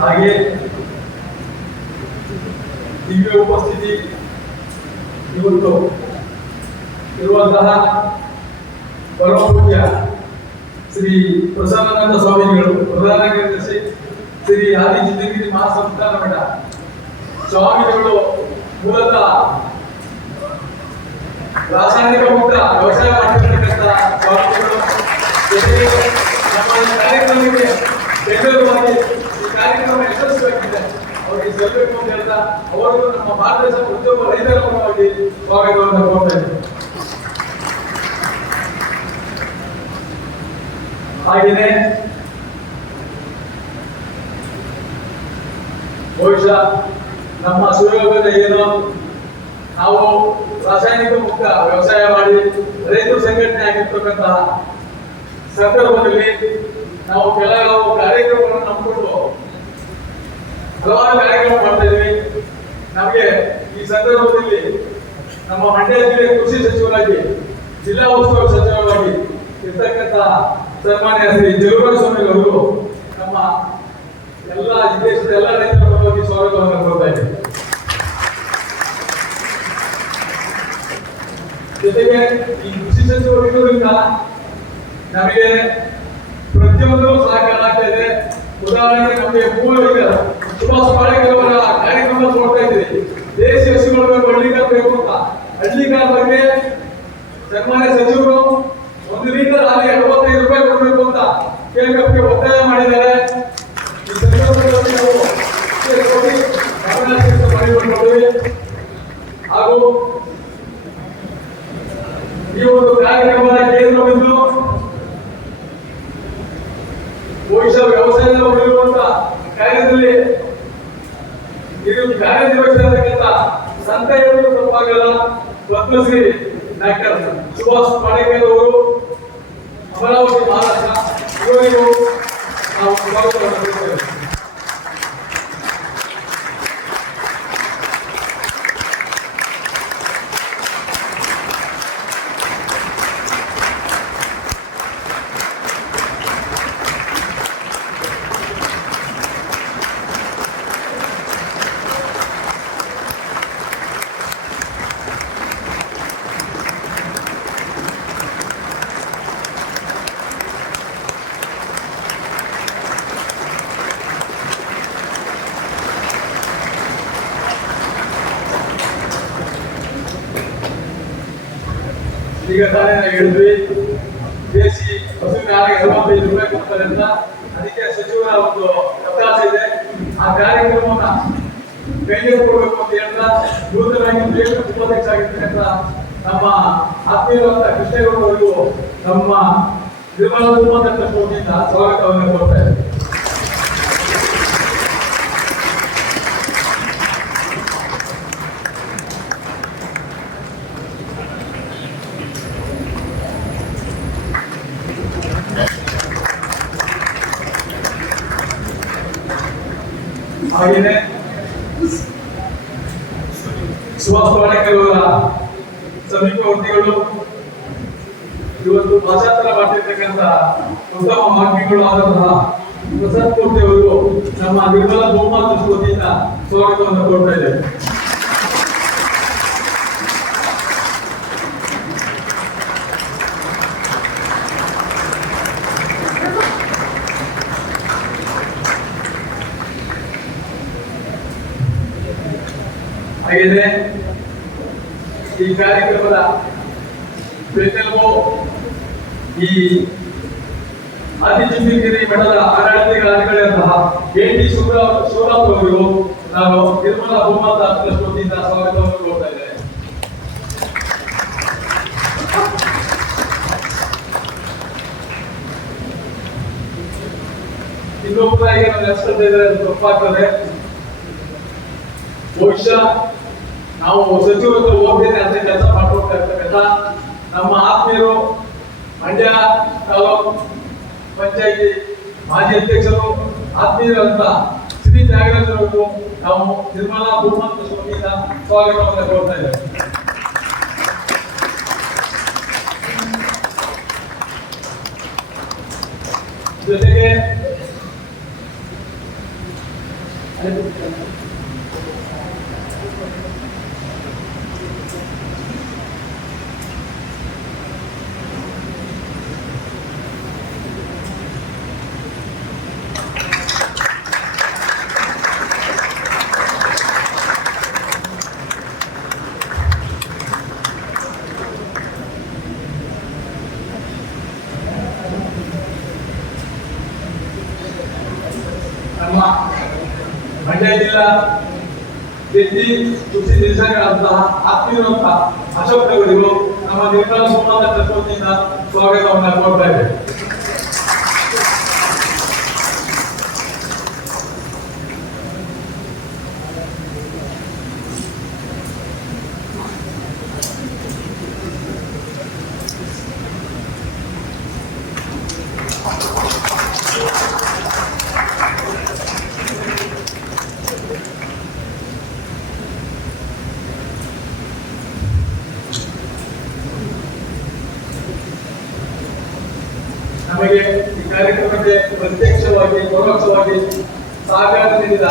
ಹಾಗೆ ದಿವ್ಯ ಉಪಸ್ಥಿತಿ ಇವತ್ತು ಇರುವಂತಹ ಪರಮಪೂಜ್ಯ ಶ್ರೀ ಪ್ರಸನ್ನಾನಂದ ಸ್ವಾಮಿಗಳು, ಪ್ರಧಾನ ಕಾರ್ಯದರ್ಶಿ ಶ್ರೀ ಆದಿಚುಂಚನಗಿರಿ ಮಹಾಸಂಸ್ಥಾನ ಮಠ ಸ್ವಾಮಿಗಳು ಮೂಲತಃ ರಾಸಾಯನಿಕ ಮುಕ್ತ ವ್ಯವಸಾಯ ಮಾಡಿರ್ತಕ್ಕಂಥ ಸ್ವಾಮಿಗಳು. ಜೊತೆಗೆ ನಮ್ಮ ಈ ಕಾರ್ಯಕ್ರಮಕ್ಕೆ ಬೆಂಬಲವಾಗಿ ಈ ಕಾರ್ಯಕ್ರಮ ಯಶಸ್ವಿಯಾಗಿದೆ ಅವರಿಗೆ ಸಲ್ಲಬೇಕು ಅಂತ ಹೇಳ್ತಾ ಅವರಿಗೂ ನಮ್ಮ ಭಾರತ ಉದ್ಯೋಗ ರೈತರ ಪರವಾಗಿ ಸ್ವಾಗತವನ್ನು ಕೋರ್ತಾ ಇದ್ದೇವೆ. ಹಾಗೆಯೇ ಬಹುಶಃ ನಮ್ಮ ಸುಯೋಗದ ಏನು ನಾವು ರಾಸಾಯನಿಕ ಮುಕ್ತ ವ್ಯವಸಾಯ ಮಾಡಿ ರೈತ ಸಂಘಟನೆ ಆಗಿರ್ತಕ್ಕಂತಹ ಸಂದರ್ಭದಲ್ಲಿ ನಾವು ಕೆಲವು ಕಾರ್ಯಕ್ರಮಗಳನ್ನು ನಂಬಿಕೊಂಡು ಹಲವಾರು ಕಾರ್ಯಕ್ರಮ ಮಾಡ್ತಾ ಇದ್ವಿ. ನಮಗೆ ಈ ಸಂದರ್ಭದಲ್ಲಿ ನಮ್ಮ ಮಂಡ್ಯ ಜಿಲ್ಲೆ ಕೃಷಿ ಸಚಿವರಾಗಿ, ಜಿಲ್ಲಾ ಉಸ್ತುವಾರಿ ಸಚಿವರಾಗಿ ಇರ್ತಕ್ಕಂಥ ಸನ್ಮಾನ್ಯ ಶ್ರೀ ಜಲುರಾಜ ಸ್ವಾಮಿ ಅವರು ನಮ್ಮ ಎಲ್ಲ ದೇಶದ ಎಲ್ಲ ರೈತರ ಪರವಾಗಿ ಸ್ವಾಗತವನ್ನು ಕೋರ್ತಾ ಇದ್ದೀವಿ. ಜೊತೆಗೆ ಈ ಕೃಷಿ ಸಚಿವರು ಇರುವುದರಿಂದ ನಮಗೆ ಪ್ರತಿಯೊಂದು ಸಹಕಾರ ಆಗ್ತಾ ಇದೆ. ಉದಾಹರಣೆಗೆ ನಮಗೆ ಮೂಲವಿದೆ ಸುಭಾಷ್ ಪಾಳೇಕರ್ ಅವರ ಕಾರ್ಯಕ್ರಮ ನೋಡ್ತಾ ಇದ್ದೀವಿ. ದೇಶಿ ಹಸುಗಳು ಹಳ್ಳಿಗಾರ ಬೇಕು ಅಂತ ಹಳ್ಳಿಗಾರ ಬಗ್ಗೆ ಸನ್ಮಾನ್ಯ ಸಚಿವರು 1 ಲೀಟರ್ ಹಾಲಿಗೆ 75 ರೂಪಾಯಿ ಕೊಡಬೇಕು ಅಂತ ಕೆಎಂಎಫ್ಗೆ ಒತ್ತಾಯ ಮಾಡಿದ್ದಾರೆ. ಈ ಸಂದರ್ಭದಲ್ಲಿ ನಾವು ಮಾಡಿಕೊಂಡಿದ್ದೇವೆ. ಹಾಗೂ ಈ ಒಂದು ಕಾರ್ಯಕ್ರಮದ ಕೇಂದ್ರಬಿಂದು ಬಹುಶಃ ವ್ಯವಸಾಯದಲ್ಲಿ ಉಳಿರುವಂತ ಕಾರ್ಯದಲ್ಲಿ ಇದು ಕಾರ್ಯನಿರ್ವಹಿಸಿರ್ತಕ್ಕಂಥ ಸಂತ ಹೇಳುವುದು ತಪ್ಪಾಗಲ್ಲ, ಪದ್ಮಶ್ರೀ ಡಾಕ್ಟರ್ ಸುಭಾಷ್ ಪಾಳೇಕರ್ ಅವರು, ಅಮರಾವತಿ ಮಹಾರಾಷ್ಟ್ರ, ಇವರಿಗೂ ನಾವು ಸ್ವಾಗತವನ್ನು ಕೊಡುತ್ತೇವೆ. ಈಗ ತಾನೇ ನಾವು ಹೇಳಿದ್ವಿ ದೇಶಿ ಹಸುವಿನ ಹಾಲಿಗೆ 75 ರೂಪಾಯಿ ಕೊಡ್ತಾರೆ ಅಂತ. ಅದಕ್ಕೆ ಸಚಿವರ ಒಂದು ಒತ್ತಾಸೆ ಇದೆ. ಆ ಕಾರ್ಯಕ್ರಮವನ್ನ ಕೈಗೆತ್ತಿಕೊಳ್ಬೇಕು ಅಂತ ಹೇಳ್ತಾ ನೂತನವಾಗಿ ಉಪಾಧ್ಯಕ್ಷ ಆಗಿರ್ತಕ್ಕಂಥ ನಮ್ಮ ಆತ್ಮೀಯರಾದ ಕೃಷ್ಣೇಗೌಡರಿಗೂ ನಮ್ಮ ನಿರ್ಮಲಾ ತುಮ್ಮದತ್ತ ವತಿಯಿಂದ ಸ್ವಾಗತವನ್ನು ಕೊಡ್ತಾ ಇದ್ದೇವೆ. ಹಾಗೆಯೇ ಸುಭಾಷ್ ಪಾಳೇಕರ್ ಅವರ ಸಮೀಪವರ್ತಿಗಳು ಇವತ್ತು ಭಾಷಾಂತರ ಮಾಡಿರ್ತಕ್ಕಂಥ ಉತ್ತಮ ಮಾರ್ಮಿಗಳು ಆದಂತಹ ಪ್ರಸಾದ್ ಮೂರ್ತಿ ಅವರು ನಮ್ಮ ನಿರ್ಮಲಾ ಬಹುಮಾನ ವತಿಯಿಂದ ಸ್ವಾಗತವನ್ನು ಕೊಡ್ತಾ ಇದ್ದೇವೆ. ಹಾಗೆಯೇ ಈ ಕಾರ್ಯಕ್ರಮದ ಬೆನ್ನೆಲುಬು ಈ ಆದಿಚುಂಚನಗಿರಿ ಮಠದ ಆಡಳಿತಾಧಿಕಾರಿಗಳಂತಹ ಎ.ಟಿ. ಶಿವರಾಮ್ ಅವರಿಗೂ ನಾನು ನಿರ್ಮಲಾ ಬಹುಮಾನ ಟ್ರಸ್ಟ್ ವತಿಯಿಂದ ಸ್ವಾಗತವನ್ನು ಕೋರ್ತಾ ಇದ್ದೇನೆ. ಇನ್ನೊಬ್ಬರಾಗಿ ನಾನು ಎಷ್ಟೊಂದು ತಪ್ಪಾಗ್ತದೆ. ಬಹುಶಃ ನಾವು ಸಚಿವರು ಹೋಗ್ತೇನೆ ಅಂತ ಕೆಲಸ ಮಾಡ್ಕೊಡ್ತಾ ಇರ್ತಕ್ಕಂಥ ನಮ್ಮ ಆತ್ಮೀಯರು ಮಂಡ್ಯ ತಾಲೂಕು ಪಂಚಾಯಿತಿ ಮಾಜಿ ಅಧ್ಯಕ್ಷರು ಆತ್ಮೀಯರಂತ ಶ್ರೀ ತ್ಯಾಗರಾಜರವರಿಗೂ ನಾವು ನಿರ್ಮಲಾ ಬಹುಮಾನ ವತಿಯಿಂದ ಸ್ವಾಗತವನ್ನು ಕೋರ್ತಾ ಇದ್ದೇವೆ. ಜೊತೆಗೆ ನಮ್ಮ ಮಂಡ್ಯ ಜಿಲ್ಲಾ ಜಂಟಿ ಕೃಷಿ ನಿರ್ದೇಶಕರಾದಂತಹ ಆತ್ಮೀಯರಂತಹ ಅಶೋಕ್ ಅವರಿಗೂ ನಮ್ಮ ನಿರ್ಮಲಾ ಸೋಮನಾಥ ಟ್ರಸ್ಟ್ ಸ್ವಾಗತವನ್ನು ಕೋರ್ತಾ ಇದ್ದೇವೆ. ನಮಗೆ ಈ ಕಾರ್ಯಕ್ರಮಕ್ಕೆ ಪ್ರತ್ಯಕ್ಷವಾಗಿ ಪರೋಕ್ಷವಾಗಿ ಸಹಕಾರ ನೀಡಿದ